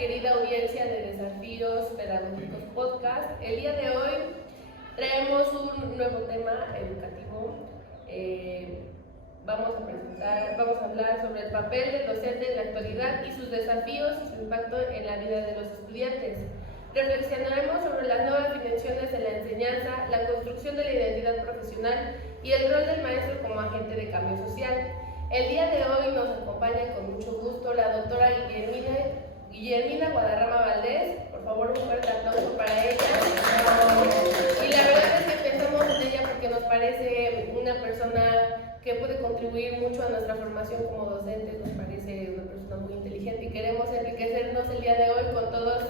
querida audiencia de Desafíos Pedagógicos Podcast. El día de hoy traemos un nuevo tema educativo. Vamos a hablar sobre el papel del docente en la actualidad y sus desafíos y su impacto en la vida de los estudiantes. Reflexionaremos sobre las nuevas dimensiones de la enseñanza, la construcción de la identidad profesional y el rol del maestro como agente de cambio social. El día de hoy nos acompaña con mucho gusto la doctora Guillermina Guadarrama Valdés. Por favor, un fuerte aplauso para ella. Y la verdad es que pensamos en ella porque nos parece una persona que puede contribuir mucho a nuestra formación como docentes. Nos parece una persona muy inteligente y queremos enriquecernos el día de hoy con todos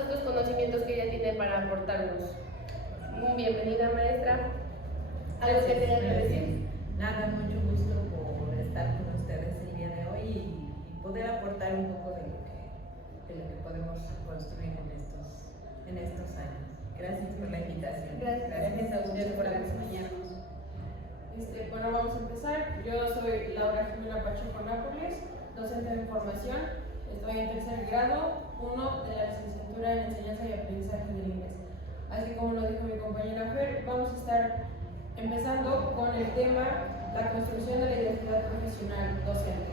estos conocimientos que ella tiene para aportarnos. Bienvenida, maestra. ¿Algo que tenga que decir? Nada, mucho gusto por estar con ustedes el día de hoy y poder aportar un poco de lo que podemos construir en estos años. Gracias por la invitación. Gracias a ustedes por acompañarnos. Bueno, vamos a empezar. Yo soy Laura Jimena Pacheco Nápoles, docente de formación. Estoy en tercer grado 1 de la licenciatura en Enseñanza y Aprendizaje del inglés. Así como lo dijo mi compañera Fer, vamos a estar empezando con el tema la construcción de la identidad profesional docente.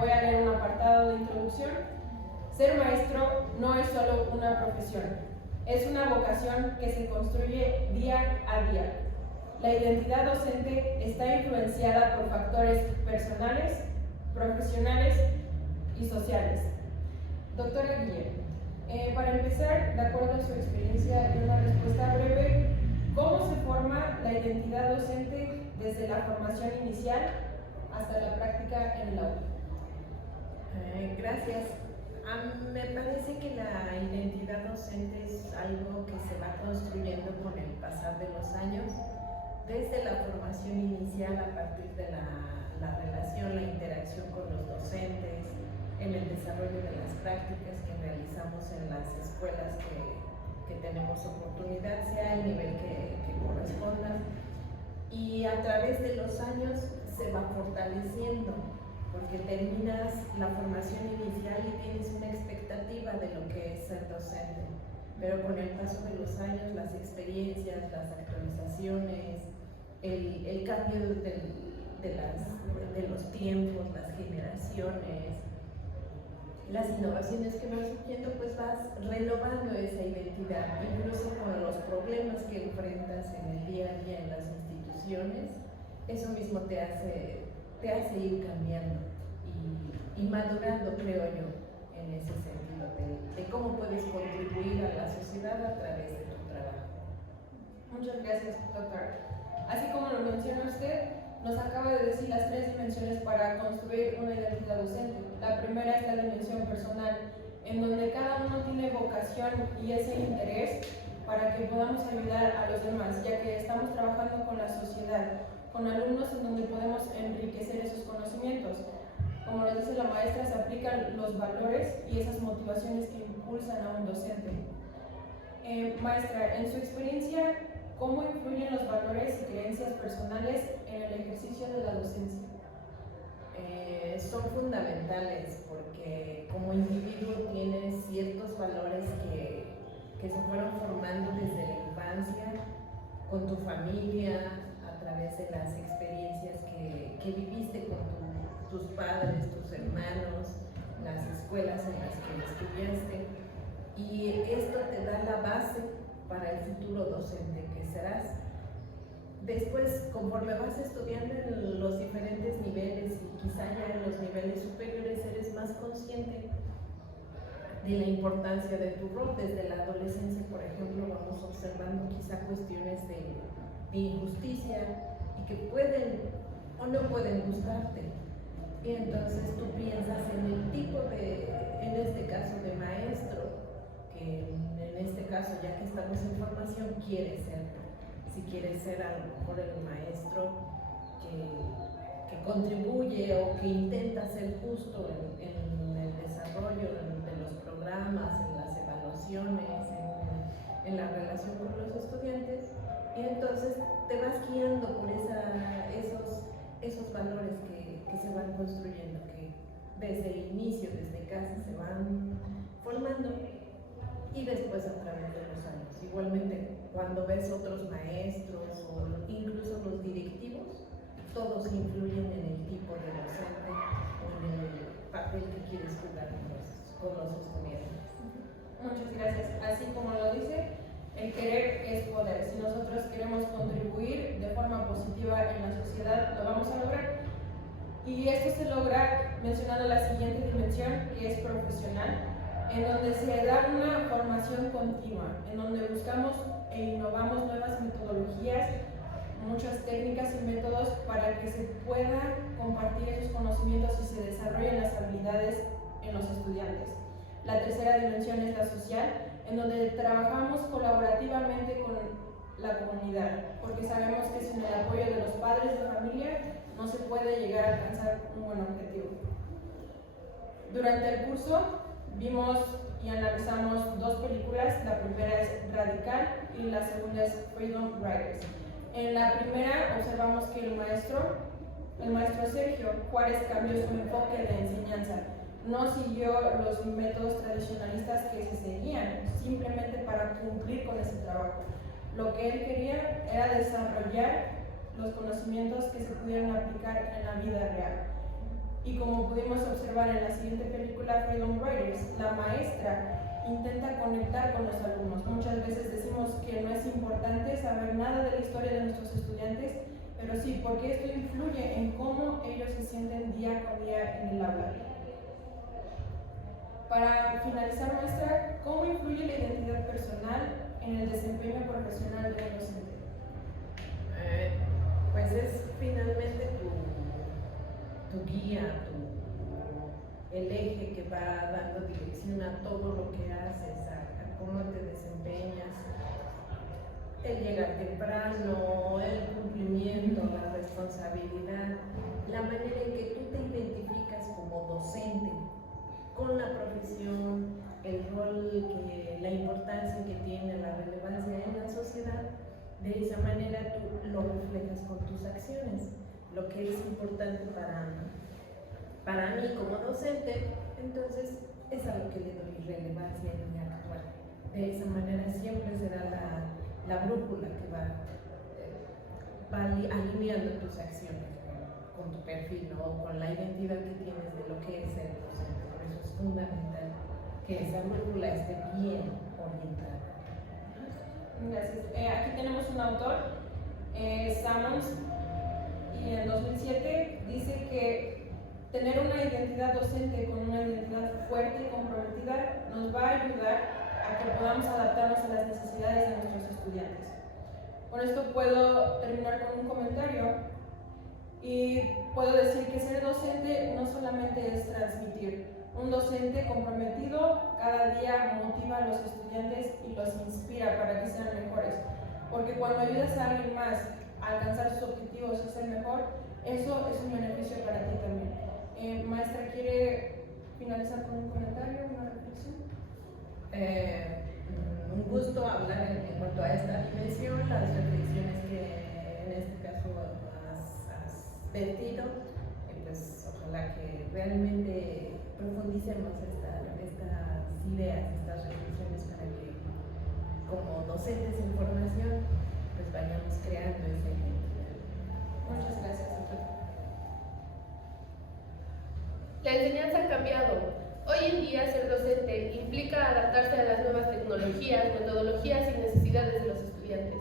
Voy a leer un apartado de introducción. Ser maestro no es solo una profesión, es una vocación que se construye día a día. La identidad docente está influenciada por factores personales, profesionales y sociales. Doctora Guillermo, para empezar, de acuerdo a su experiencia y una respuesta breve, ¿cómo se forma la identidad docente desde la formación inicial hasta la práctica en el aula? Gracias. Me parece que la identidad docente es algo que se va construyendo con el pasar de los años, desde la formación inicial a partir de la relación, la interacción con los docentes, en el desarrollo de las prácticas que realizamos en las escuelas que tenemos oportunidad, sea el nivel que corresponda, y a través de los años se va fortaleciendo, porque terminas la formación inicial y tienes una expectativa de lo que es ser docente, pero con el paso de los años, las experiencias, las actualizaciones, el cambio de los tiempos, las generaciones, las innovaciones que vas surgiendo, pues vas renovando esa identidad, incluso con los problemas que enfrentas en el día a día en las instituciones. Eso mismo te hace ir cambiando y madurando, creo yo, en ese sentido de cómo puedes contribuir a la sociedad a través de tu trabajo. Muchas gracias, doctora. Así como lo menciona usted, nos acaba de decir las tres dimensiones para construir una identidad docente. La primera es la dimensión personal, en donde cada uno tiene vocación y ese interés para que podamos ayudar a los demás, ya que estamos trabajando con la sociedad, con alumnos en donde podemos enriquecer esos conocimientos. Como lo dice la maestra, se aplican los valores y esas motivaciones que impulsan a un docente. Maestra, en su experiencia, ¿cómo influyen los valores y creencias personales en el ejercicio de la docencia? Son fundamentales porque como individuo tienes ciertos valores que se fueron formando desde la infancia, con tu familia, a través de las experiencias que viviste con tus padres, tus hermanos, las escuelas en las que estudiaste, y esto te da la base para el futuro docente que serás. Después, conforme vas estudiando en los diferentes niveles y quizá ya en los niveles superiores, eres más consciente de la importancia de tu rol. Desde la adolescencia, por ejemplo, vamos observando quizá cuestiones de injusticia y que pueden o no pueden gustarte. Y entonces tú piensas en el tipo en este caso, de maestro, que en este caso, ya que estamos en formación, quieres ser. Si quieres ser a lo mejor el maestro que contribuye o que intenta ser justo en el desarrollo de los programas, en las evaluaciones, en la relación con los estudiantes, y entonces te vas guiando por esos valores que se van construyendo, desde el inicio, desde casa, se van formando y después a través de los años. Igualmente, cuando ves otros maestros o incluso los directivos, todos influyen en el tipo de docente o en el papel que quieres jugar con los estudiantes. Muchas gracias. Así como lo dice, el querer es poder. Si nosotros queremos contribuir de forma positiva en la sociedad, lo vamos a lograr. Y esto se logra mencionando la siguiente dimensión, que es profesional, en donde se da una formación continua, en donde buscamos e innovamos nuevas metodologías, muchas técnicas y métodos para que se pueda compartir esos conocimientos y se desarrollen las habilidades en los estudiantes. La tercera dimensión es la social, en donde trabajamos colaborativamente con la comunidad, porque sabemos que sin el apoyo de los padres de familia no se puede llegar a alcanzar un buen objetivo. Durante el curso vimos y analizamos dos películas, la primera es Radical y la segunda es Freedom Riders. En la primera observamos que el maestro Sergio Juárez cambió su enfoque de enseñanza. No siguió los métodos tradicionalistas que se seguían, simplemente para cumplir con ese trabajo. Lo que él quería era desarrollar los conocimientos que se pudieran aplicar en la vida real. Y como pudimos observar en la siguiente película, Freedom Riders, la maestra intenta conectar con los alumnos. Muchas veces decimos que no es importante saber nada de la historia de nuestros estudiantes, pero sí, porque esto influye en cómo ellos se sienten día con día en el aula. Para finalizar, maestra, ¿cómo influye la identidad personal en el desempeño profesional de un docente? Pues es finalmente tu guía, el eje que va dando dirección a todo lo que haces, a cómo te desempeñas, el llegar temprano, el cumplimiento, la responsabilidad, la manera en que tú te identificas como docente con la profesión, el rol, la importancia que tiene, la relevancia en la sociedad. De esa manera tú lo reflejas con tus acciones, lo que es importante para mí como docente. Entonces es a lo que le doy relevancia en mi actuar. De esa manera siempre será la brújula que va alineando tus acciones con tu perfil, ¿no? Con la identidad que tienes de lo que es ser docente. Por eso es fundamental que esa brújula esté bien orientada. Gracias. Aquí tenemos un autor, Sammons, y en 2007 dice que tener una identidad docente con una identidad fuerte y comprometida nos va a ayudar a que podamos adaptarnos a las necesidades de nuestros estudiantes. Con esto puedo terminar con un comentario y puedo decir que ser docente no solamente es transmitir. Un docente comprometido cada día motiva a los estudiantes y los inspira para que sean mejores. Porque cuando ayudas a alguien más a alcanzar sus objetivos y ser mejor, eso es un beneficio para ti también. Maestra, ¿quiere finalizar con un comentario, una reflexión? Un gusto hablar en cuanto a esta dimensión, las reflexiones que en este caso has vertido, pues ojalá que realmente profundicemos estas ideas, estas reflexiones para que como docentes en formación pues vayamos creando esa identidad. Muchas gracias. La enseñanza ha cambiado. Hoy en día ser docente implica adaptarse a las nuevas tecnologías, metodologías y necesidades de los estudiantes.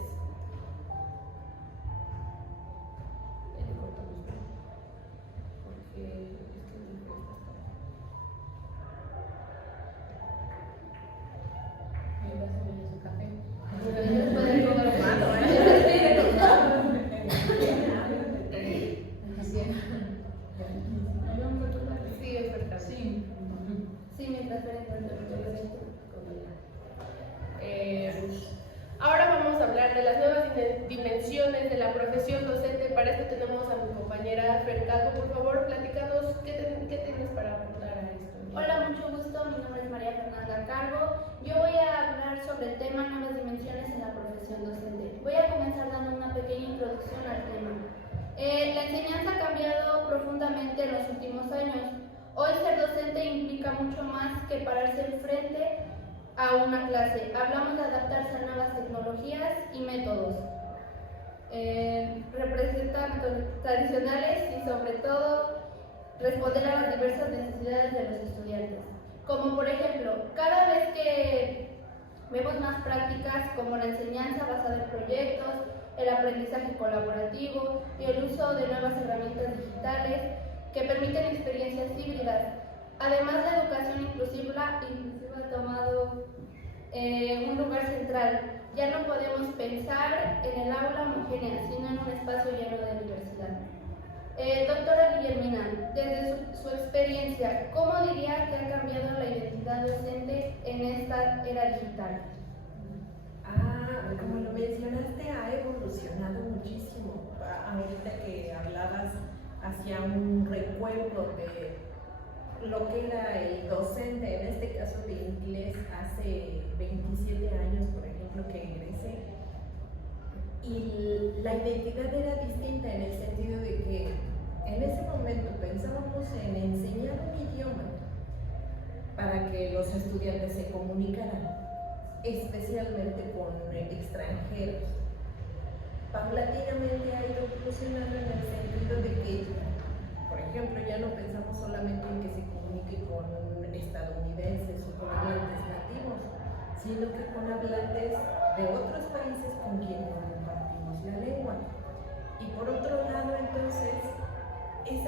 Ahora vamos a hablar de las nuevas dimensiones de la profesión docente. Para esto tenemos a mi compañera Fer Calvo. Por favor, platícanos qué tienes para aportar a esto. Hola, mucho gusto. Mi nombre es María Fernanda Calvo. Yo voy a hablar sobre el tema nuevas dimensiones en la profesión docente. Voy a comenzar dando una pequeña introducción al tema. La enseñanza ha cambiado profundamente en los últimos años. Hoy se mucho más que pararse enfrente a una clase. Hablamos de adaptarse a nuevas tecnologías y métodos. Representa métodos tradicionales y sobre todo responder a las diversas necesidades de los estudiantes. Como por ejemplo, cada vez que vemos más prácticas como la enseñanza basada en proyectos, el aprendizaje colaborativo y el uso de nuevas herramientas digitales que permiten experiencias híbridas. Además, la educación inclusiva ha tomado un lugar central. Ya no podemos pensar en el aula homogénea, sino en un espacio lleno de diversidad. Doctora Guillermina, desde su experiencia, ¿cómo diría que ha cambiado la identidad docente en esta era digital? Como lo mencionaste, ha evolucionado muchísimo. Ahorita que hablabas, hacía un recuerdo de lo que era el docente, en este caso de inglés, hace 27 años, por ejemplo, que ingresé. Y la identidad era distinta en el sentido de que en ese momento pensábamos en enseñar un idioma para que los estudiantes se comunicaran, especialmente con extranjeros. Paulatinamente ha ido evolucionando en el sentido de que, por ejemplo, ya no pensamos solamente en que se comunique con estadounidenses o con hablantes nativos, sino que con hablantes de otros países con quienes compartimos la lengua. Y por otro lado, entonces, ese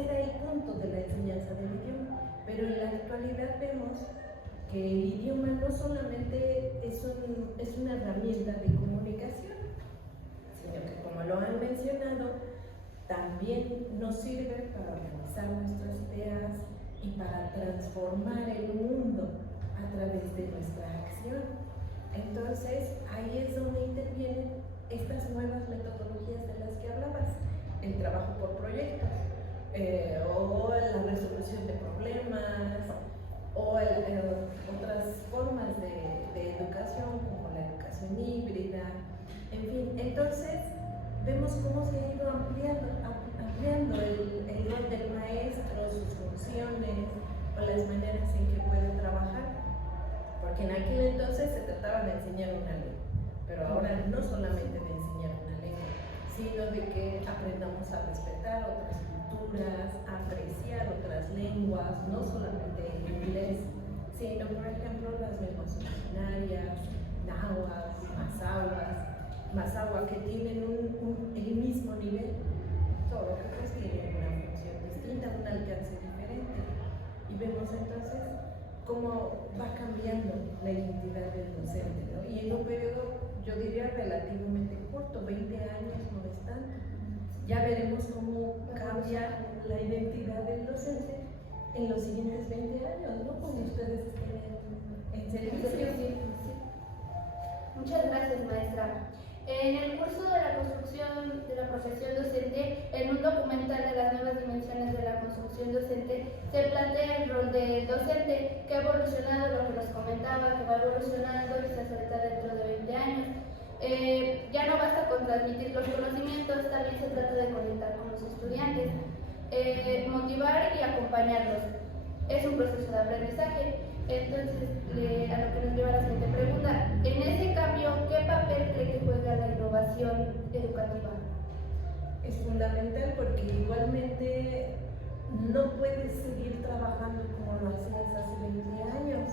era el punto de la enseñanza del idioma. Pero en la actualidad vemos que el idioma no solamente es una herramienta de comunicación, sino que, como lo han mencionado, también nos sirve para organizar nuestras ideas y para transformar el mundo a través de nuestra acción. Entonces, ahí es donde intervienen estas nuevas metodologías de las que hablabas, el trabajo por proyectos, o la resolución de problemas, o otras formas de educación, como la educación híbrida, en fin. Entonces, vemos cómo se ha ido ampliando el rol del maestro, sus funciones, o las maneras en que puede trabajar. Porque en aquel entonces se trataba de enseñar una lengua, pero ahora no solamente de enseñar una lengua, sino de que aprendamos a respetar otras culturas, a apreciar otras lenguas, no solamente el inglés, sino, por ejemplo, las lenguas originarias, náhuatl, mazahua, que tienen el mismo nivel, solo que pues tienen una función distinta, un alcance diferente. Y vemos entonces cómo va cambiando la identidad del docente, ¿no? Y en un periodo, yo diría, relativamente corto, 20 años no es tanto. Ya veremos cómo cambia la identidad del docente en los siguientes 20 años, ¿no? Cuando ustedes estén en servicio. Muchas gracias, maestra. En el curso de la construcción de la profesión docente, en un documental de las nuevas dimensiones de la construcción docente, se plantea el rol del docente, que ha evolucionado, lo que nos comentaba, que va evolucionando y se acerca dentro de 20 años. Ya no basta con transmitir los conocimientos, también se trata de conectar con los estudiantes, motivar y acompañarlos. Es un proceso de aprendizaje. Entonces, a lo que nos lleva a la siguiente pregunta, en ese cambio, ¿qué papel cree que juega la innovación educativa? Es fundamental porque igualmente no puedes seguir trabajando como lo hacías hace 20 años,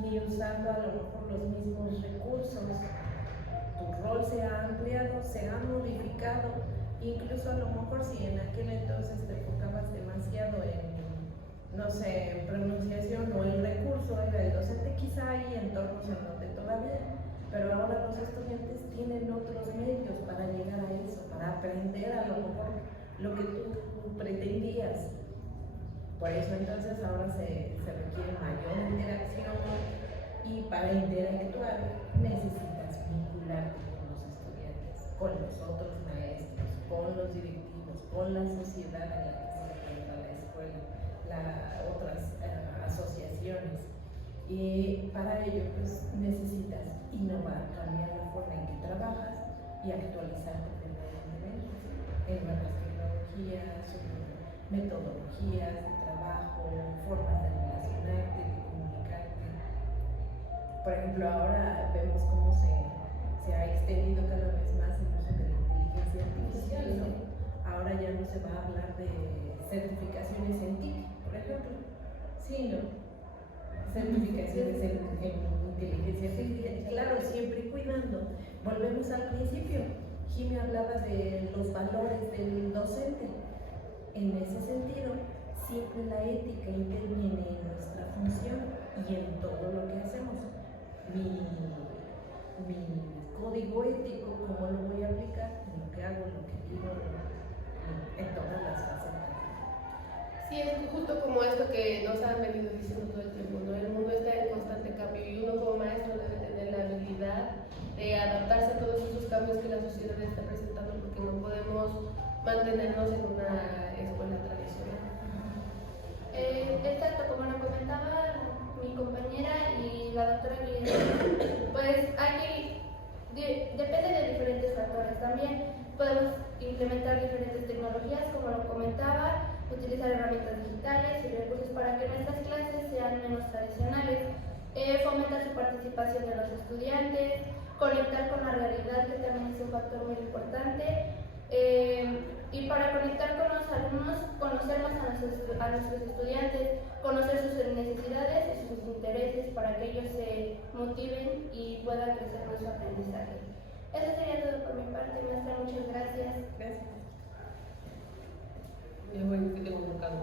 ni usando a lo mejor los mismos recursos. Tu rol se ha ampliado, se ha modificado, incluso a lo mejor si en aquel entonces te enfocabas demasiado en, no sé, pronunciación o el recurso era el docente, quizá hay entornos en donde todavía, pero ahora los estudiantes tienen otros medios para llegar a eso, para aprender a lo mejor lo que tú pretendías. Por eso entonces ahora se requiere mayor interacción y para interactuar necesitas vincularte con los estudiantes, con los otros maestros, con los directivos, con la sociedad en la que se encuentra la escuela, otras asociaciones. Y para ello pues necesitas innovar, cambiar la forma en que trabajas y actualizarte permanentemente en nuevas tecnologías, metodologías de trabajo, formas de relacionarte, de comunicarte. Por ejemplo, ahora vemos cómo se ha extendido cada vez más el uso de la inteligencia artificial, ¿no? Ahora ya no se va a hablar de certificaciones en TIC, por ejemplo, sino certificaciones en inteligencia artificial. Claro, siempre cuidando. Volvemos al principio. Jimmy hablaba de los valores del docente. En ese sentido, siempre la ética interviene en nuestra función y en todo lo que hacemos. Mi código ético, ¿cómo lo voy a aplicar? En lo que hago, en lo que digo, en todas las facetas. Sí, es justo como esto que nos han venido diciendo todo el tiempo, ¿no? El mundo está en constante cambio y uno como maestro debe tener la habilidad de adaptarse a todos esos cambios que la sociedad está presentando, porque no podemos mantenernos en una escuela tradicional. Exacto, como lo comentaba mi compañera y la doctora Guillermo, pues aquí depende de diferentes factores. También podemos implementar diferentes tecnologías, como lo comentaba, utilizar herramientas digitales y recursos para que nuestras clases sean menos tradicionales, fomentar su participación de los estudiantes, conectar con la realidad, que también es un factor muy importante, y para conectar con los alumnos, conocer más a nuestros estudiantes, conocer sus necesidades y sus intereses para que ellos se motiven y puedan crecer en su aprendizaje. Eso sería todo por mi parte, maestra. Muchas gracias. Gracias. Ya bueno, que tengo un bocado.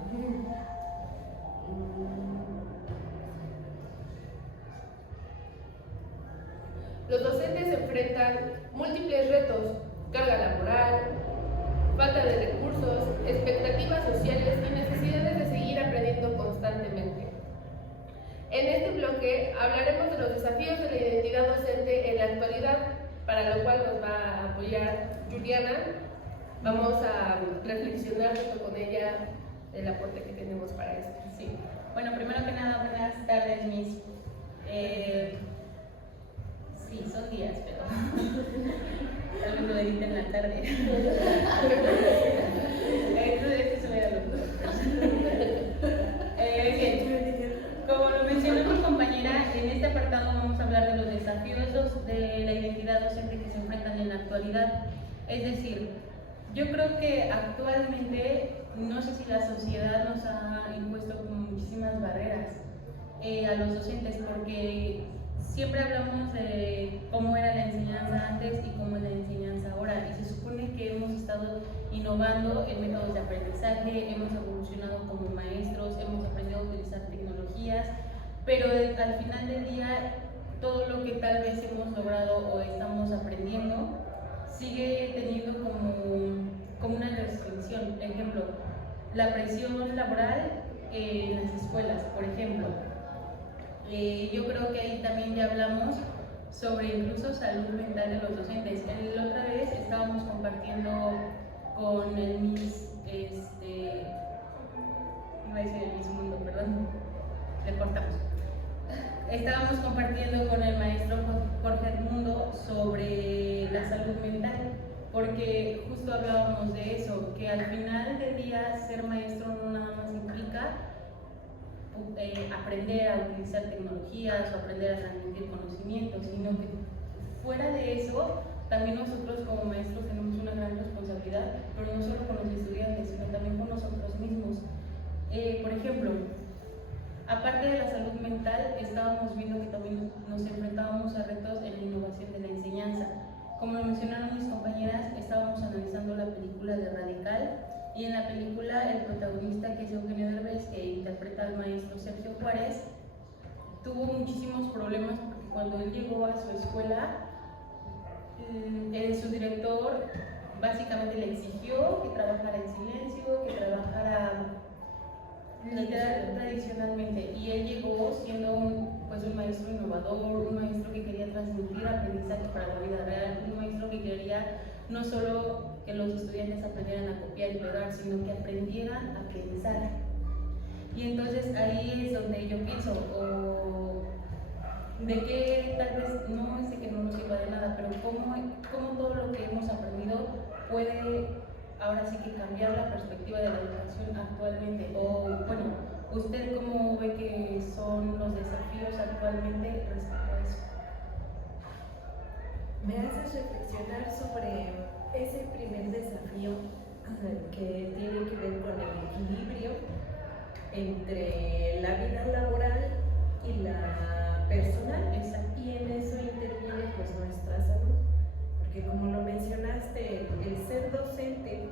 Los docentes enfrentan múltiples retos: carga laboral, falta de recursos, expectativas sociales y necesidades de seguir aprendiendo constantemente. En este bloque hablaremos de los desafíos de la identidad docente en la actualidad, para lo cual nos va a apoyar Juliana. Vamos a reflexionar junto con ella el aporte que tenemos para esto. Sí. Bueno, primero que nada, buenas tardes, mis. Sí, son días, pero tal vez lo editen en la tarde. Entonces, se me da bien. Como lo mencionó mi compañera, en este apartado vamos a hablar de los desafíos de la identidad docente que se enfrentan en la actualidad. Es decir, yo creo que actualmente, no sé si la sociedad nos ha impuesto como muchísimas barreras a los docentes, porque siempre hablamos de cómo era la enseñanza antes y cómo es la enseñanza ahora, y se supone que hemos estado innovando en métodos de aprendizaje, hemos evolucionado como maestros, hemos aprendido a utilizar tecnologías, pero al final del día todo lo que tal vez hemos logrado o estamos aprendiendo sigue teniendo como una restricción. Ejemplo, la presión laboral en las escuelas, por ejemplo. Yo creo que ahí también ya hablamos sobre incluso salud mental de los docentes. La otra vez estábamos compartiendo con el Miss, iba a decir el Miss Mundo, perdón, le cortamos. Estábamos compartiendo con el maestro Jorge Edmundo sobre la salud mental, porque justo hablábamos de eso, que al final del día ser maestro no nada más implica aprender a utilizar tecnologías o aprender a transmitir conocimientos, sino que fuera de eso, también nosotros como maestros tenemos una gran responsabilidad, pero no solo con los estudiantes, sino también con nosotros mismos. Por ejemplo, aparte de la salud mental, estábamos viendo que también nos enfrentábamos a retos en la innovación de la enseñanza. Como lo mencionaron mis compañeras, estábamos analizando la película de Radical, y en la película el protagonista, que es Eugenio Derbez, que interpreta al maestro Sergio Juárez, tuvo muchísimos problemas porque cuando él llegó a su escuela, su director básicamente le exigió que trabajara en silencio, que trabajara literal tradicionalmente, y él llegó siendo un maestro innovador, un maestro que quería transmitir aprendizaje para la vida real, un maestro que quería no solo que los estudiantes aprendieran a copiar y pegar, sino que aprendieran a pensar. Y entonces ahí es donde yo pienso, de que tal vez no es de que no nos sirva de nada, pero cómo todo lo que hemos aprendido puede ahora sí que cambiar la perspectiva de la educación actualmente? O bueno, ¿usted cómo ve que son los desafíos actualmente respecto a eso? Me haces reflexionar sobre ese primer desafío que tiene que ver con el equilibrio entre la vida laboral y la personal. Y en eso interviene pues nuestra salud, porque como lo mencionaste, el ser docente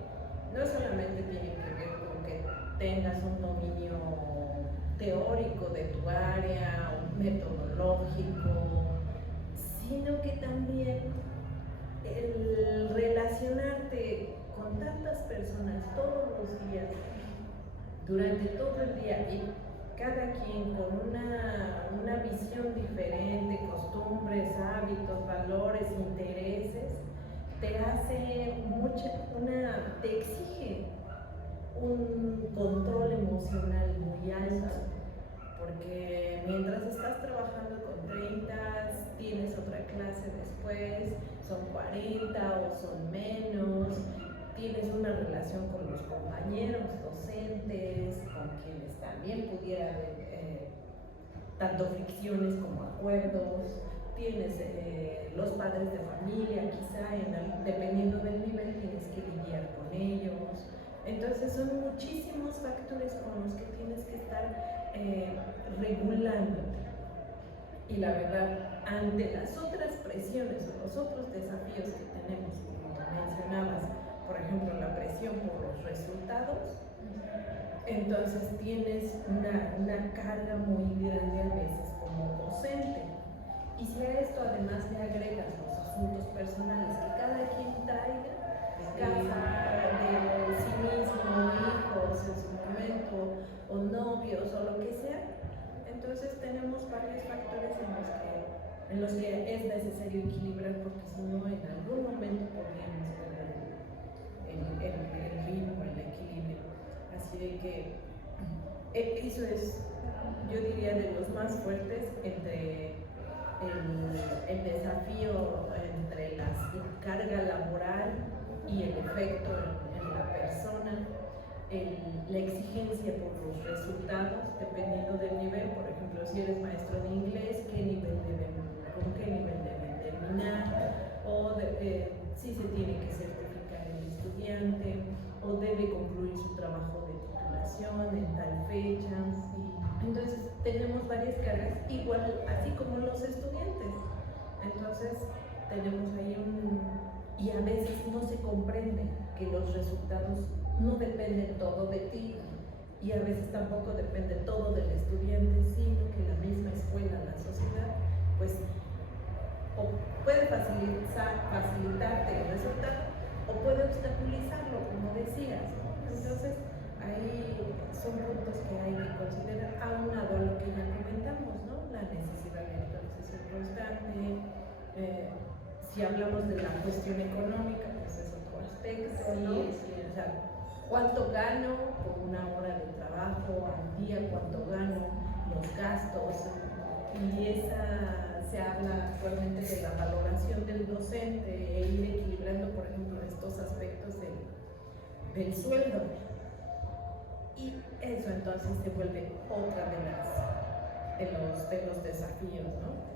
no solamente tiene que ver con que tengas un dominio teórico de tu área, un metodológico, sino que también el relacionarte con tantas personas todos los días, durante todo el día, y cada quien con una visión diferente, costumbres, hábitos, valores, intereses, te hace te exige un control emocional muy alto, porque mientras estás trabajando con 30, tienes otra clase después, son 40 o son menos, tienes una relación con los compañeros docentes, con quienes también pudiera haber tanto fricciones como acuerdos, tienes los padres de familia, quizá dependiendo del nivel tienes que lidiar con ellos. Entonces son muchísimos factores con los que tienes que estar regulándote. Y la verdad, ante las otras presiones o los otros desafíos que tenemos, como mencionabas, por ejemplo, la presión por los resultados, entonces tienes una carga muy grande a veces como docente. Y si a esto además le agregas los asuntos personales que cada quien traiga, de casa, de sí mismo, hijos en su momento, o novios, o lo que sea, entonces tenemos varios factores en los que es necesario equilibrar, porque si no, en algún momento podríamos perder el ritmo, el equilibrio. Así de que eso es, yo diría, de los más fuertes entre el desafío entre la carga laboral y el efecto en la persona, la exigencia por los resultados, dependiendo del nivel. Por ejemplo, si eres maestro de inglés, con qué nivel deben terminar, o si se tiene que certificar el estudiante, o debe concluir su trabajo de titulación en tal fecha. Entonces tenemos varias cargas, igual así como los estudiantes. Entonces tenemos ahí y a veces no se comprende que los resultados no dependen todo de ti, y a veces tampoco depende todo del estudiante, sino que la misma escuela, la sociedad, pues o puede facilitarte el resultado o puede obstaculizarlo, como decías, ¿no? Entonces ahí son puntos que hay que considerar, aunado a lo que ya comentamos, ¿no? La necesidad de actualización constante. Si hablamos de la cuestión económica, pues es otro aspecto, ¿no? O sea, ¿cuánto gano por una hora de trabajo al día? ¿Cuánto gano? Los gastos. Y se habla actualmente de la valoración del docente e ir equilibrando, por ejemplo, estos aspectos del sueldo. Y eso entonces se vuelve otra de los desafíos, ¿no?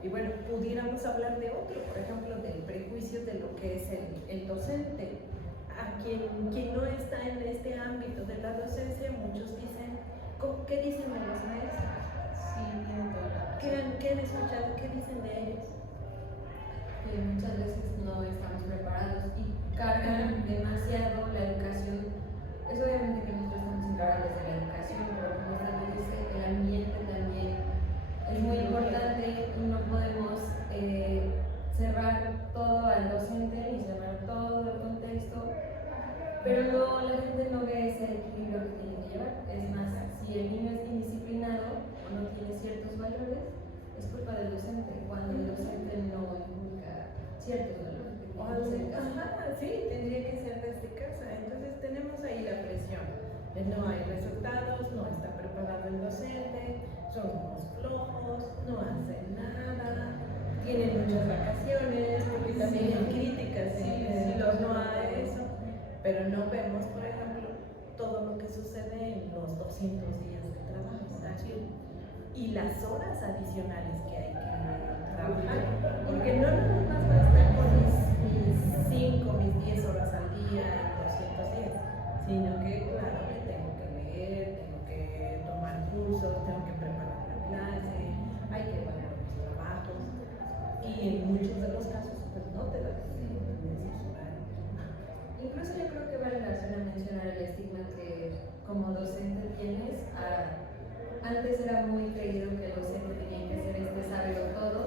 Y bueno, pudiéramos hablar de otro, por ejemplo, del prejuicio de lo que es el docente. A quien no está en este ámbito de la docencia, muchos dicen, ¿qué dicen de los maestros? Sí, ¿Qué han escuchado? ¿Qué dicen de ellos? Que muchas veces no estamos preparados y cargan demasiado la educación. Es obviamente que nosotros estamos encargados de la educación, pero como usted lo dice, el ambiente también es muy importante y no podemos cerrar todo al docente ni cerrar todo el contexto, pero la gente no ve ese equilibrio que tiene que llevar. Es más, si el niño es indisciplinado o no tiene ciertos valores, es culpa del docente, cuando el docente no inculca ciertos valores. Sí, tendría que ser desde casa. Entonces tenemos ahí la presión de no hay resultados, no está preparado el docente, son unos flojos, no hacen nada, tienen muchas vacaciones, porque también hay críticas en torno a eso. 200 días de trabajo. Y las horas adicionales que hay que trabajar, porque no nada más basta con mis 5, mis 10 horas al día en 200 días, sino que, claro, que tengo que leer, tengo que tomar cursos, tengo que preparar la clase, hay que evaluar los trabajos, y en muchos de los casos, pues no te dan esos horarios. Incluso yo creo que vale la pena mencionar el estigma que como docente tienes. Antes era muy creído que el docente tenía que ser sabio todo,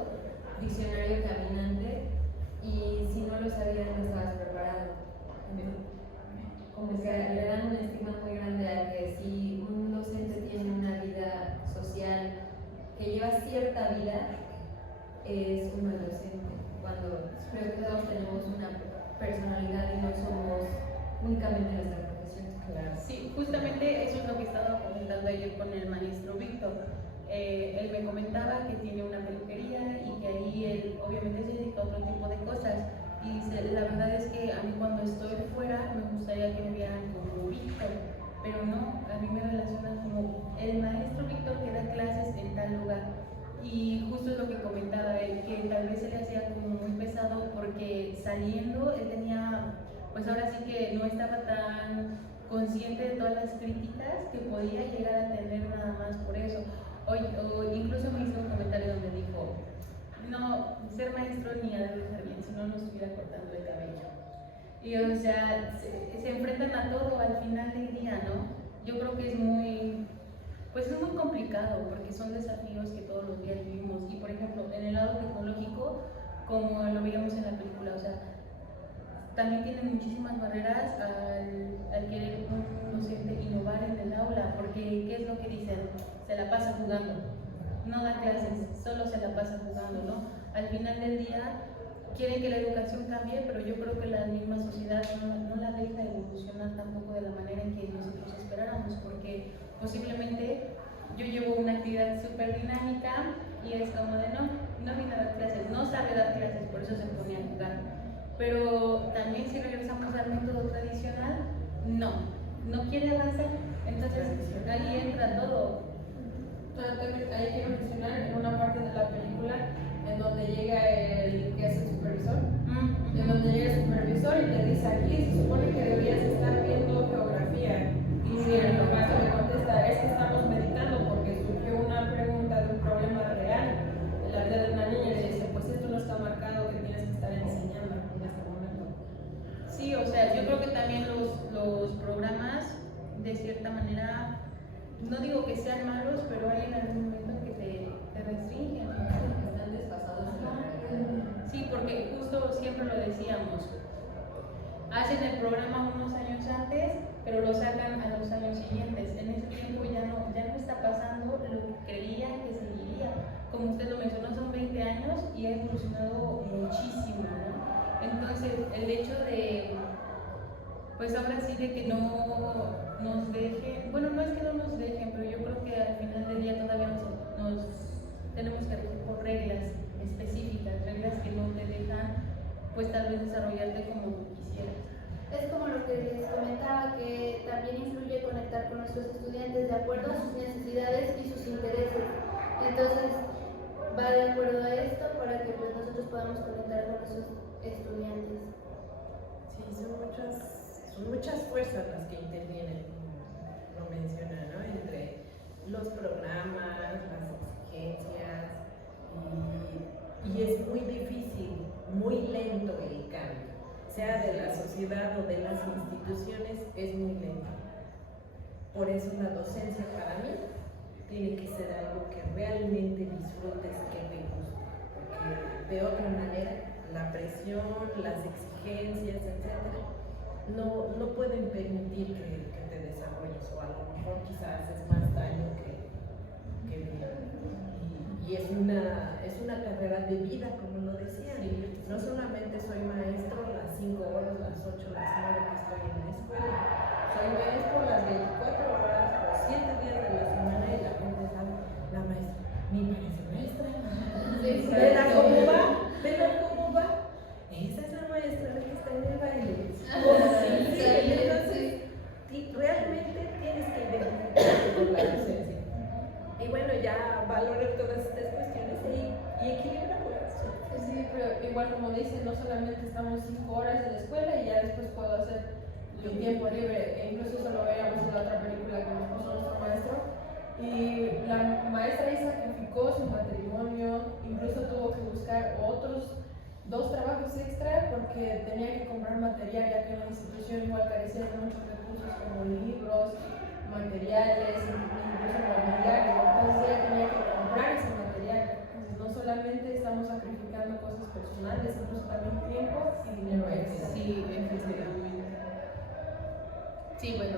diccionario caminante, y si no lo sabías no estabas preparado. Como que le dan un estigma muy grande a que si un docente tiene una vida social que lleva cierta vida, es un buen docente, cuando creo que todos tenemos una personalidad y no somos únicamente nuestra profesión. Claro. Sí, justamente eso es lo que estaba comentando ayer con el maestro Víctor. Él me comentaba que tiene una peluquería y que ahí él obviamente se dedica a otro tipo de cosas. Y dice, la verdad es que a mí cuando estoy fuera me gustaría que me vieran como Víctor, pero no, a mí me relacionan como el maestro Víctor que da clases en tal lugar. Y justo es lo que comentaba él, que tal vez se le hacía como muy pesado porque saliendo él tenía, pues ahora sí que no estaba tan consciente de todas las críticas que podía llegar a tener nada más por eso. O incluso me hizo un comentario donde dijo, no, ser maestro ni ha de ser bien, si no nos estuviera cortando el cabello. Y o sea, se enfrentan a todo al final del día, ¿no? Yo creo que es muy complicado porque son desafíos que todos los días vivimos. Y por ejemplo, en el lado tecnológico, como lo veíamos en la película, o sea, también tienen muchísimas barreras al querer un docente innovar en el aula, porque ¿qué es lo que dicen? Se la pasa jugando, no da clases, solo se la pasa jugando, ¿no? Al final del día quieren que la educación cambie, pero yo creo que la misma sociedad no la deja evolucionar tampoco de la manera en que nosotros esperáramos, porque posiblemente yo llevo una actividad súper dinámica y es como de no viene a dar clases, no sabe dar clases, por eso se pone a jugar. Pero también si regresamos al método tradicional, no quiere avanzar, entonces ahí entra todo. Ahí quiero mencionar en una parte de la película en donde llega el que es el supervisor, en donde llega el supervisor y le dice, aquí se supone que deberías estar viendo geografía, y si el maestro le contesta, es que estamos meditando porque surgió una pregunta de un problema real en la vida de una niña, y le dice, pues esto no está marcado que tienes que estar enseñando en este momento. Sí, o sea, yo creo que también los programas, de cierta manera, no digo que sean malos, pero hay en algún momento en que te restringen. Están desfasados. Sí, porque justo siempre lo decíamos, hacen el programa unos años antes, pero lo sacan a los años siguientes. En ese tiempo ya no está pasando lo que creía que seguiría. Como usted lo mencionó, son 20 años y ha evolucionado muchísimo, ¿no? Entonces, el hecho de, pues ahora sí de que no nos dejen, bueno, no es que no nos dejen, pero yo creo que al final del día todavía nos tenemos que regir por reglas específicas, reglas que no te dejan, pues tal vez desarrollarte como tú quisieras. Es como lo que les comentaba, que también influye conectar con nuestros estudiantes de acuerdo a sus necesidades y sus intereses. Entonces, va de acuerdo a esto para que pues, nosotros podamos conectar con nuestros estudiantes. Sí, son muchas fuerzas las que intervienen, como lo menciona, ¿no? Entre los programas, las exigencias, y es muy difícil, muy lento el cambio, sea de la sociedad o de las instituciones, es muy lento. Por eso la docencia para mí tiene que ser algo que realmente disfrutes, que te guste, porque de otra manera la presión, las exigencias, etcétera, no pueden permitir que te desarrolles, o a lo mejor quizás haces más daño que bien. Y es una carrera de vida, como lo decían. No solamente soy maestro las 5 horas, las 8, las 9 que estoy en la escuela, soy maestro las 24 horas, los 7 días de la semana, y la gente sabe, la maestra, mi maestra, ¿vela cómo va? ¿Vela cómo va? Esa es la maestra la que está en el baile. Entonces, realmente tienes que identificarte con valorar todas estas cuestiones y equilibrarlas. Sí, pero igual como dicen, no solamente estamos 5 horas en la escuela y ya después puedo hacer mi tiempo libre, e incluso eso lo veíamos en la otra película que nos puso nuestro maestro, y la maestra ahí sacrificó su matrimonio, incluso tuvo que buscar otros 2 trabajos extra porque tenía que comprar material, ya que la institución igual carecía de muchos recursos como libros, materiales, incluso mobiliario, entonces ella tenía que comprar ese material. Entonces no solamente estamos sacrificando cosas personales, incluso también tiempo y dinero extra. Sí, efectivamente. Sí, bueno,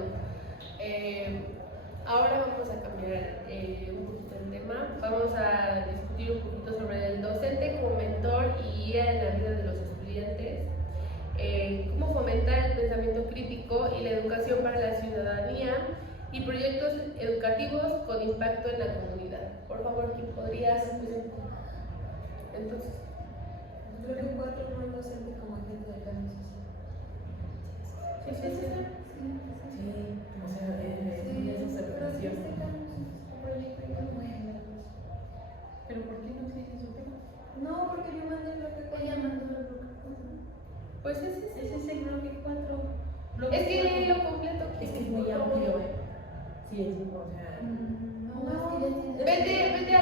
ahora vamos a cambiar un poquito el tema. Vamos a discutir un poquito sobre el docente como mentor y guía en la vida de los estudiantes, cómo fomentar el pensamiento crítico y la educación para la ciudadanía y proyectos educativos con impacto en la comunidad. Por favor, ¿quién podrías? Entonces, Creo que 4 no es docente como agente de cambio social. sí. Sí, o sea, de esa separación. Pero ¿por qué no se dice su tema? No, porque yo mandé lo que Ella mandó el bloque. Pues ese Ese es el bloque 4. es que léelo completo. Es que es muy amplio, ¿eh? Sí, o sea. No, es que ya Vete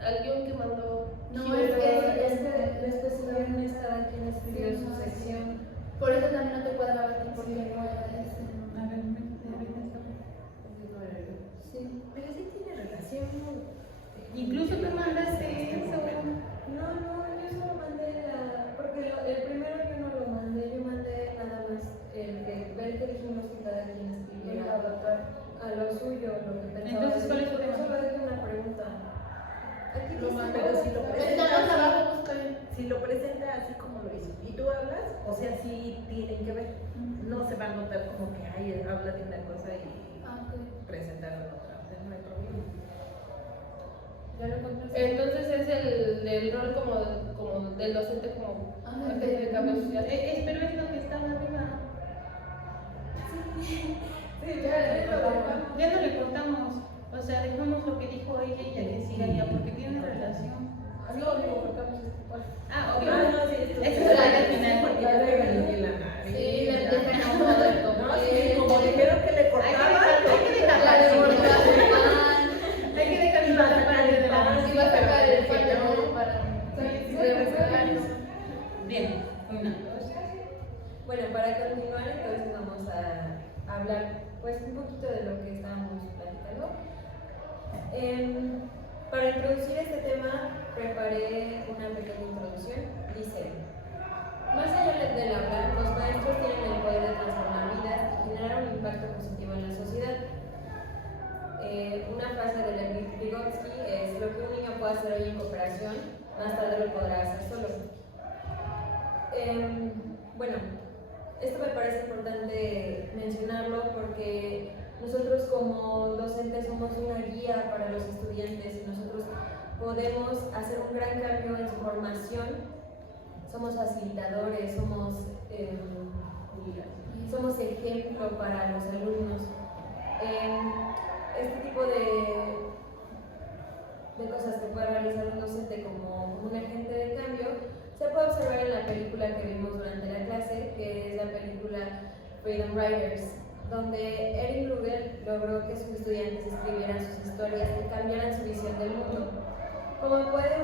al guión que mandó. No, Jimena. es que la especificación estaba quien escribió su sección. Por eso también no te cuadraba a ti, porque no era este. A ver, vete. Sí. Pero sí tiene relación. Incluso tú mandaste eso. No, yo solo mandé porque el primero yo no lo mandé, yo mandé nada más el que dijimos que cada quien escribiera a lo suyo, lo que pensaba. Entonces, ¿cuál es tu tema? Solo dejé una pregunta. Aquí Lo dice mandé, todo. sí lo Pero no trabajo justo ahí. Si lo presenta así como lo hizo y tú hablas, o sea, sí tienen que ver. No se va a notar como que ay, habla de una cosa y Ah, ok. presentaron otra. O sea, no hay problema. ¿Ya lo encontraste? Entonces es el rol como del docente como Ah, agente de cambio social. Pero es lo que estaba arriba. Sí, ya lo dejamos. Ya no le cortamos. O sea, dejamos lo que dijo ella y ya que siga ella, porque tiene relación. Así lo único que cortamos es igual. Ah, obvio. Ah, no, sí, esto Esa es la del final. porque ya le gané la nariz. Sí, le dejamos de No, sí, como dijeron que le Hay cortaban. que dejar La la de de Hay que dejar Iba a la sacar parte el de la pan. Sí, va a sacar el paño para Bien, 1, 2. Bueno, para continuar entonces vamos a hablar pues un poquito de lo que estábamos platicando. Para introducir este tema preparé una pequeña introducción. Dice, más allá del hablar, los maestros tienen el poder de transformar vidas y generar un impacto positivo en la sociedad. Una frase de Lev Vygotsky es: lo que un niño puede hacer hoy en cooperación, más tarde lo podrá hacer solo. Bueno, esto me parece importante mencionarlo porque nosotros como docentes somos una guía para los estudiantes y nosotros podemos hacer un gran cambio en su formación. Somos facilitadores, somos ejemplo para los alumnos. Este tipo de cosas que puede realizar un docente como un agente de cambio se puede observar en la película que vimos durante la clase, que es la película Freedom Writers, donde Erin Ruger logró que sus estudiantes escribieran sus historias y cambiaran su visión del mundo. Como pueden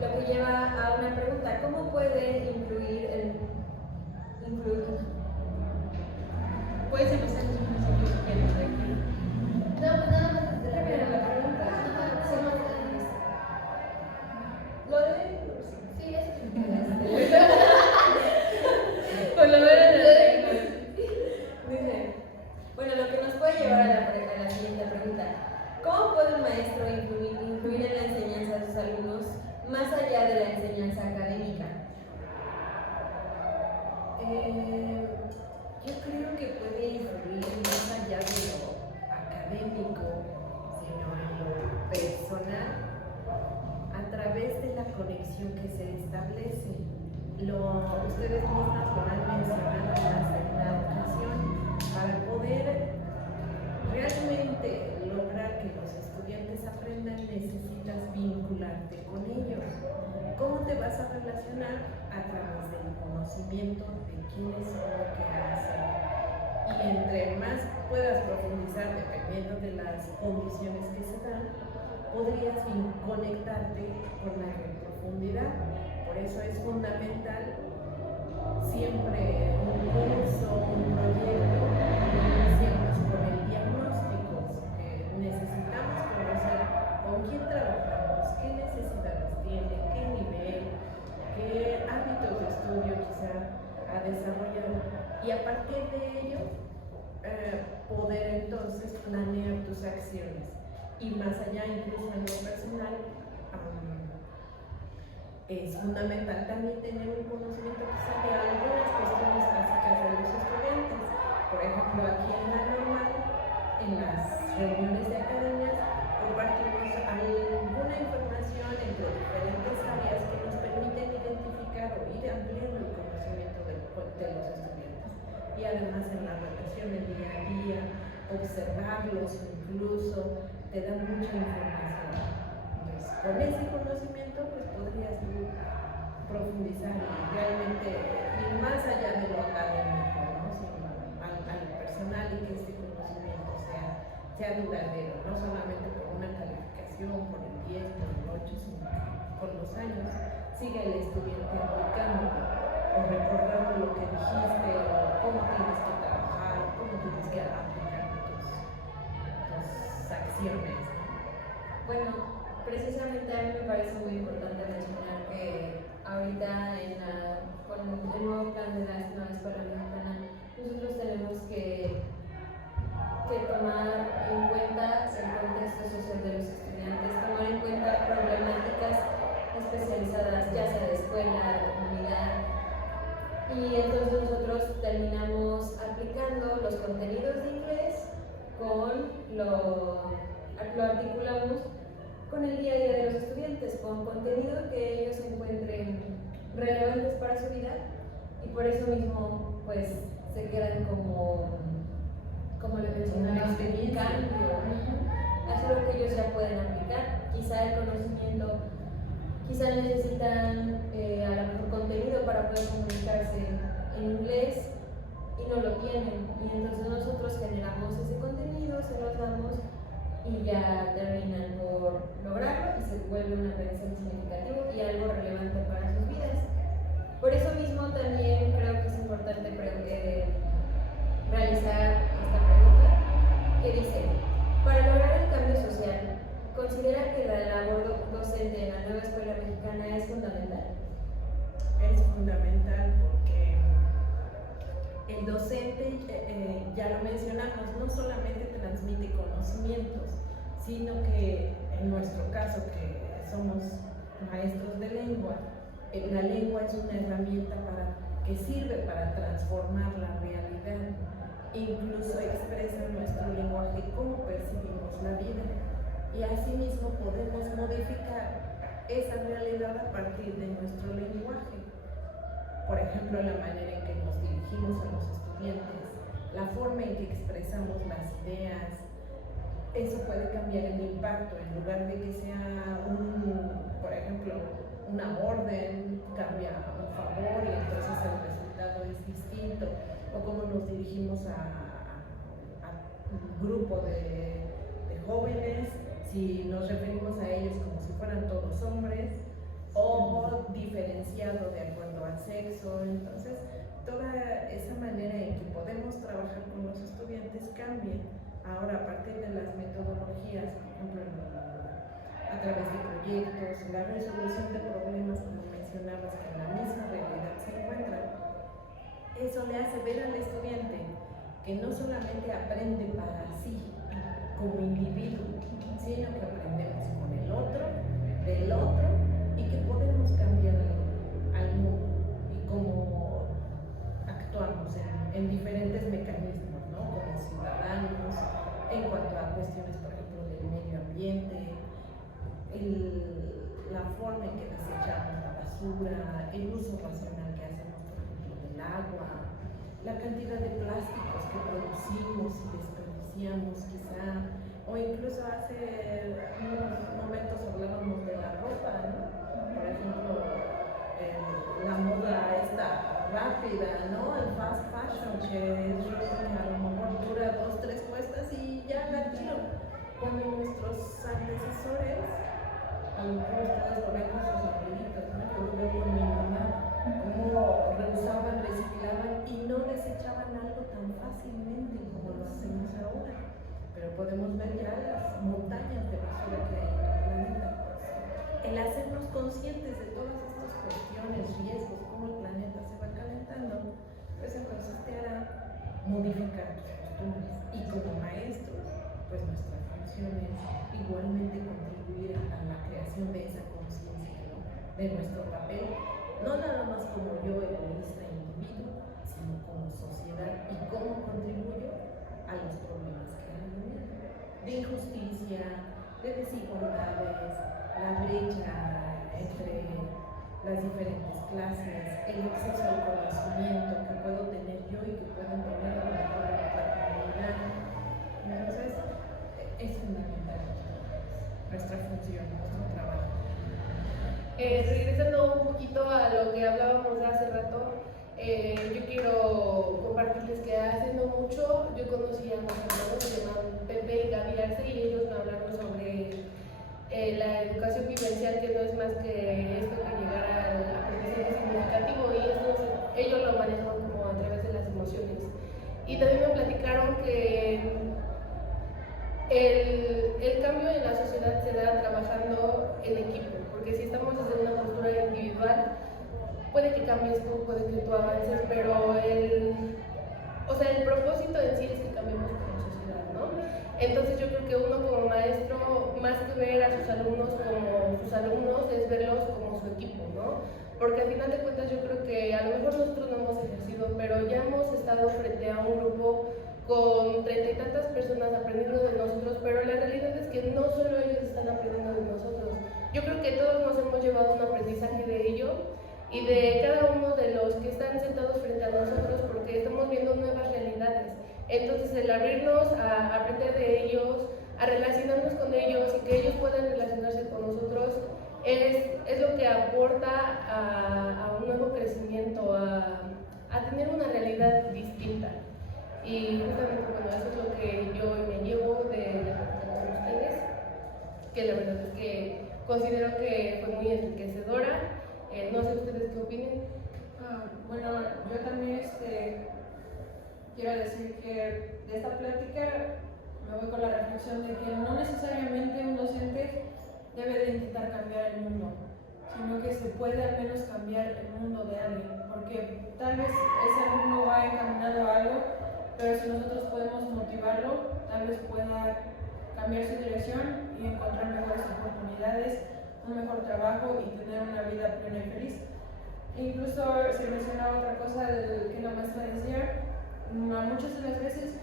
lo que lleva a una pregunta: ¿cómo puede influir Puedes empezar con un principio si quieres, tranquilo. No, pues nada más de la la pregunta? Lo de Sí, es. Por lo menos Dice, bueno, lo que nos puede llevar a la siguiente pregunta: ¿cómo puede un maestro influir en la enseñanza de sus alumnos más allá de la enseñanza académica? Yo creo que puede influir más allá de lo académico, sino en lo personal, a través de la conexión que se establece. Ustedes mismas lo han mencionado más de un lado. te vas a relacionar? A través del conocimiento de quiénes son, lo que hacen. Y entre más puedas profundizar, dependiendo de las condiciones que se dan, podrías conectarte con mayor profundidad. Por eso es fundamental siempre un curso, un proyecto, iniciamos con el diagnóstico, que necesitamos conocer con quién trabajamos, qué necesidades tiene, qué nivel, qué hábitos de estudio quizá ha desarrollado, y a partir de ello poder entonces planear tus acciones. Y más allá, incluso en lo personal, es fundamental también tener un conocimiento quizá de algunas cuestiones básicas de los estudiantes. Por ejemplo, aquí en la normal, en las reuniones de academias, compartimos alguna información entre diferentes áreas que nos permiten identificar o ir ampliando el conocimiento de los estudiantes. Y además en la relación del día a día, observarlos incluso, te da mucha información. Entonces, con ese conocimiento, pues podrías tú profundizar y realmente ir más allá de lo académico, ¿no? Sino a lo personal, y que este conocimiento sea duradero, no solamente por una calificación, por el 10, por el 8, sino por los años. Sigue el estudiante aplicando o recordando lo que dijiste, o cómo tienes que trabajar, cómo tienes que aplicar tus acciones. Bueno, precisamente a mí me parece muy importante mencionar que ahorita con el nuevo plan de la nueva escuela mexicana, nosotros tenemos que tomar en cuenta el contexto social de los estudiantes, tomar en cuenta problemáticas especializadas, ya sea de escuela, de comunidad, y entonces nosotros terminamos aplicando los contenidos de inglés lo articulamos con el día a día de los estudiantes, con contenido que ellos encuentren relevantes para su vida, y por eso mismo pues se quedan como le mencionaba, en cambio, es algo que ellos ya pueden aplicar. Quizá el conocimiento, quizá necesitan a lo mejor contenido para poder comunicarse en inglés y no lo tienen, y entonces nosotros generamos ese contenido, se los damos y ya terminan por lograrlo y se vuelve un aprendizaje significativo y algo relevante para sus vidas. Por eso mismo también creo que es importante realizar esta pregunta que dice: para lograr el cambio social, ¿considera que la labor docente en la nueva escuela mexicana es fundamental? Es fundamental porque el docente, ya lo mencionamos, no solamente transmite conocimientos, sino que en nuestro caso, que somos maestros de lengua, la lengua es una herramienta que sirve para transformar la realidad, incluso expresa en nuestro lenguaje cómo percibimos la vida, y asimismo podemos modificar esa realidad a partir de nuestro lenguaje. Por ejemplo, la manera en que nos dirigimos a los estudiantes, la forma en que expresamos las ideas, eso puede cambiar el impacto. En lugar de que sea por ejemplo, una orden, cambia a un favor y entonces el resultado es distinto. O cómo nos dirigimos a un grupo de jóvenes, si nos referimos a ellos como si fueran todos hombres, o diferenciado de acuerdo al sexo. Entonces, toda esa manera en que podemos trabajar con los estudiantes cambia. Ahora, a partir de las metodologías, por ejemplo, a través de proyectos, la resolución de problemas, como mencionabas, que en la misma realidad se encuentran, eso le hace ver al estudiante que no solamente aprende para sí, como individuo, sino que aprendemos con el otro, del otro, y que podemos cambiar al mundo y cómo actuamos en diferentes mecanismos, ¿no? Como ciudadanos, en cuanto a cuestiones, por ejemplo, del medio ambiente, la forma en que desechamos la basura, el uso racional que hacemos, por ejemplo, del agua, la cantidad de plásticos que producimos y desperdiciamos quizá, o incluso hace unos momentos hablábamos de la ropa, ¿no? Por ejemplo, rápida, ¿no? El fast fashion, que es ropa que a lo mejor dura 2, 3 puestas y ya la tiro. Cuando nuestros antecesores, a lo mejor ustedes lo ven con sus abuelitos, ¿no? Yo lo veo con mi mamá, cómo reusaban, reciclaban y no desechaban algo tan fácilmente como lo hacemos ahora. Pero podemos ver ya las montañas de basura que hay en el planeta. El hacernos conscientes de todas estas cuestiones, riesgos, cómo el planeta se va calentando, pues entonces te hará modificar tus costumbres. Y como maestros, pues nuestra función es igualmente contribuir a la creación de esa conciencia, ¿no? De nuestro papel, no nada más como yo, egoísta individuo, sino como sociedad y cómo contribuyo a los problemas que hay en el mundo. De injusticia, de desigualdades, la brecha entre las diferentes clases, el acceso al conocimiento que puedo tener yo y que pueden tener a lo mejor en otra comunidad. Entonces, es fundamental nuestra función, nuestro trabajo. Regresando un poquito a lo que hablábamos hace rato, yo quiero compartirles que hace no mucho yo conocí a unos hermanos que se llaman Pepe y Gaby Arce y ellos me hablaron sobre la educación vivencial, que no es más que esto que llegar al aprendizaje significativo, y esto ellos lo manejan como a través de las emociones. Y también me platicaron que el cambio en la sociedad se da trabajando en equipo, porque si estamos desde una postura individual, puede que cambies tú, puede que tú avances, pero el propósito en sí es que cambiemos como sociedad, ¿no? Entonces yo creo que uno como maestro, más que ver a sus alumnos como sus alumnos, es verlos como su equipo, ¿no? Porque al final de cuentas yo creo que a lo mejor nosotros no hemos ejercido, pero ya hemos estado frente a un grupo con 30 y tantas personas aprendiendo de nosotros, pero la realidad es que no solo ellos están aprendiendo de nosotros. Yo creo que todos nos hemos llevado un aprendizaje de ello y de cada uno de los que están sentados frente a nosotros, porque estamos viendo nuevas realidades. Entonces el abrirnos a aprender de ellos, a relacionarnos con ellos y que ellos puedan relacionarse con nosotros es lo que aporta a un nuevo crecimiento, a tener una realidad distinta. Y justamente, bueno, eso es lo que yo me llevo de la plática con ustedes, que la verdad es que considero que fue muy enriquecedora. No sé ustedes qué opinen. Bueno, yo también quiero decir que de esta plática me voy con la reflexión de que no necesariamente un docente debe de intentar cambiar el mundo, sino que se puede al menos cambiar el mundo de alguien, porque tal vez ese alumno va encaminado a algo, pero si nosotros podemos motivarlo, tal vez pueda cambiar su dirección y encontrar mejores oportunidades, un mejor trabajo y tener una vida plena y feliz. Incluso se mencionaba otra cosa que la maestra decía, muchas de las veces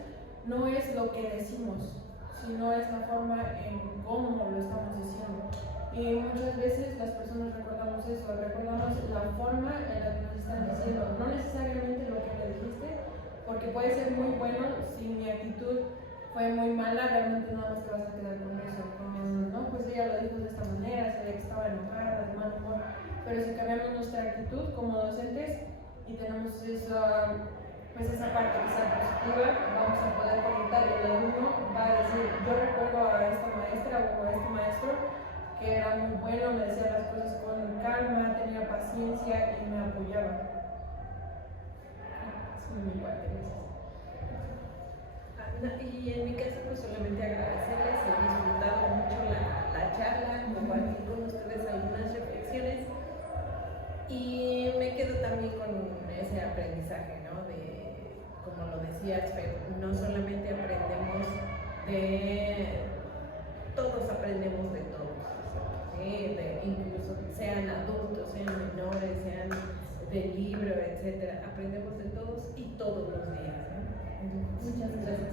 no es lo que decimos, sino es la forma en cómo lo estamos diciendo. Y muchas veces las personas recordamos eso, recordamos la forma en la que nos están diciendo, no necesariamente lo que le dijiste, porque puede ser muy bueno si mi actitud fue muy mala, realmente nada más te vas a quedar con eso, no, pues ella lo dijo de esta manera, se ve que estaba enojada, de mal humor, pero si cambiamos nuestra actitud como docentes y tenemos esa parte que sea positiva, vamos a poder conectar y el alumno va a decir, yo recuerdo a esta maestra o a este maestro que era muy bueno, me decía las cosas con calma, tenía paciencia y me apoyaba. Muy igual, gracias. Y en mi caso, pues solamente agradecerles, he disfrutado mucho la charla, compartir con ustedes algunas reflexiones y me quedo también con ese aprendizaje, ¿no? De, como lo decías, pero no solamente aprendemos todos aprendemos de todos, ¿sí? Incluso sean adultos, sean menores, sean del libro, etcétera, aprendemos de todos y todos los días, ¿no? Muchas gracias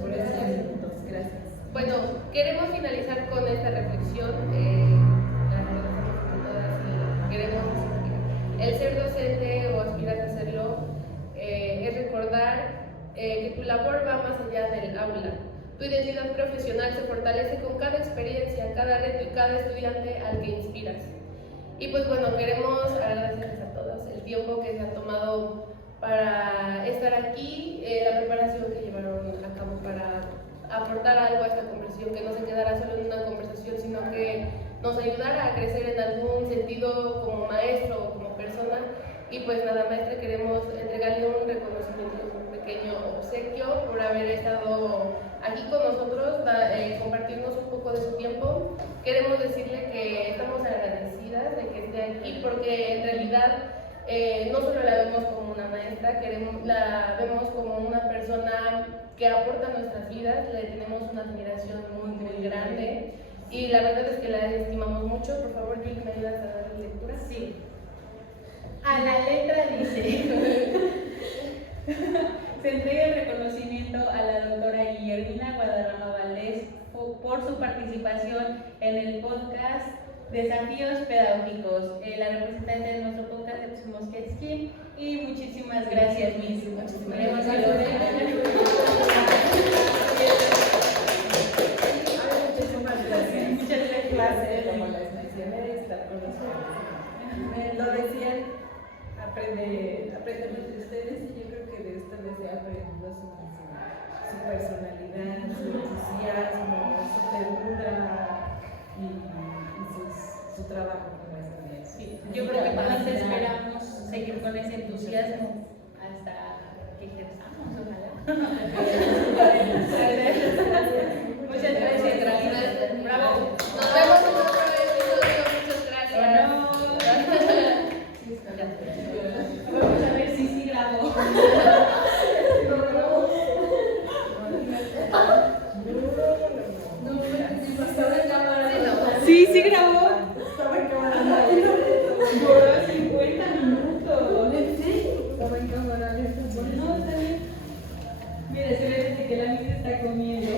por estos minutos. Gracias. Bueno, queremos finalizar con esta reflexión. La agradecemos a todas y queremos decir que el ser docente o aspirar a serlo es recordar que tu labor va más allá del aula. Tu identidad profesional se fortalece con cada experiencia, cada reto y cada estudiante al que inspiras. Y pues bueno, queremos agradecerles a todos el tiempo que se han tomado aportar algo a esta conversación, que no se quedara solo en una conversación, sino que nos ayudara a crecer en algún sentido como maestro o como persona. Y pues nada, maestra, queremos entregarle un reconocimiento, un pequeño obsequio por haber estado aquí con nosotros, compartirnos un poco de su tiempo. Queremos decirle que estamos agradecidas de que esté aquí, porque en realidad no solo la vemos como una maestra, la vemos como una persona que aporta a nuestras vidas, le tenemos una admiración muy, muy grande y la verdad es que la estimamos mucho. Por favor, Julie, ¿me ayudas a dar lectura? Sí. A la letra dice: se entrega el reconocimiento a la doctora Guillermina Guadarrama Valdés por su participación en el podcast Desafíos Pedagógicos. La representante de nuestro podcast es Mosquetsky, y muchísimas gracias, Miss. Muchísimas Esperemos que gracias. lo vean. Muchísimas gracias. Muchas gracias. Clase como la estación de estar con ustedes. Lo decían, aprendemos de ustedes, y yo creo que de ustedes he aprendido su personalidad, su entusiasmo, su ternura y su trabajo como estudiante. Sí, yo creo que todos esperamos seguir con ese entusiasmo hasta que ejerzamos, ojalá. Muchas gracias, gracias. Bravo. Nos vemos en otro episodio. Muchas gracias. Vamos a ver si sí grabó. Sí, sí grabó. Duró 50 minutos. No, está bien. Mira, se ve desde que la amiga está comiendo.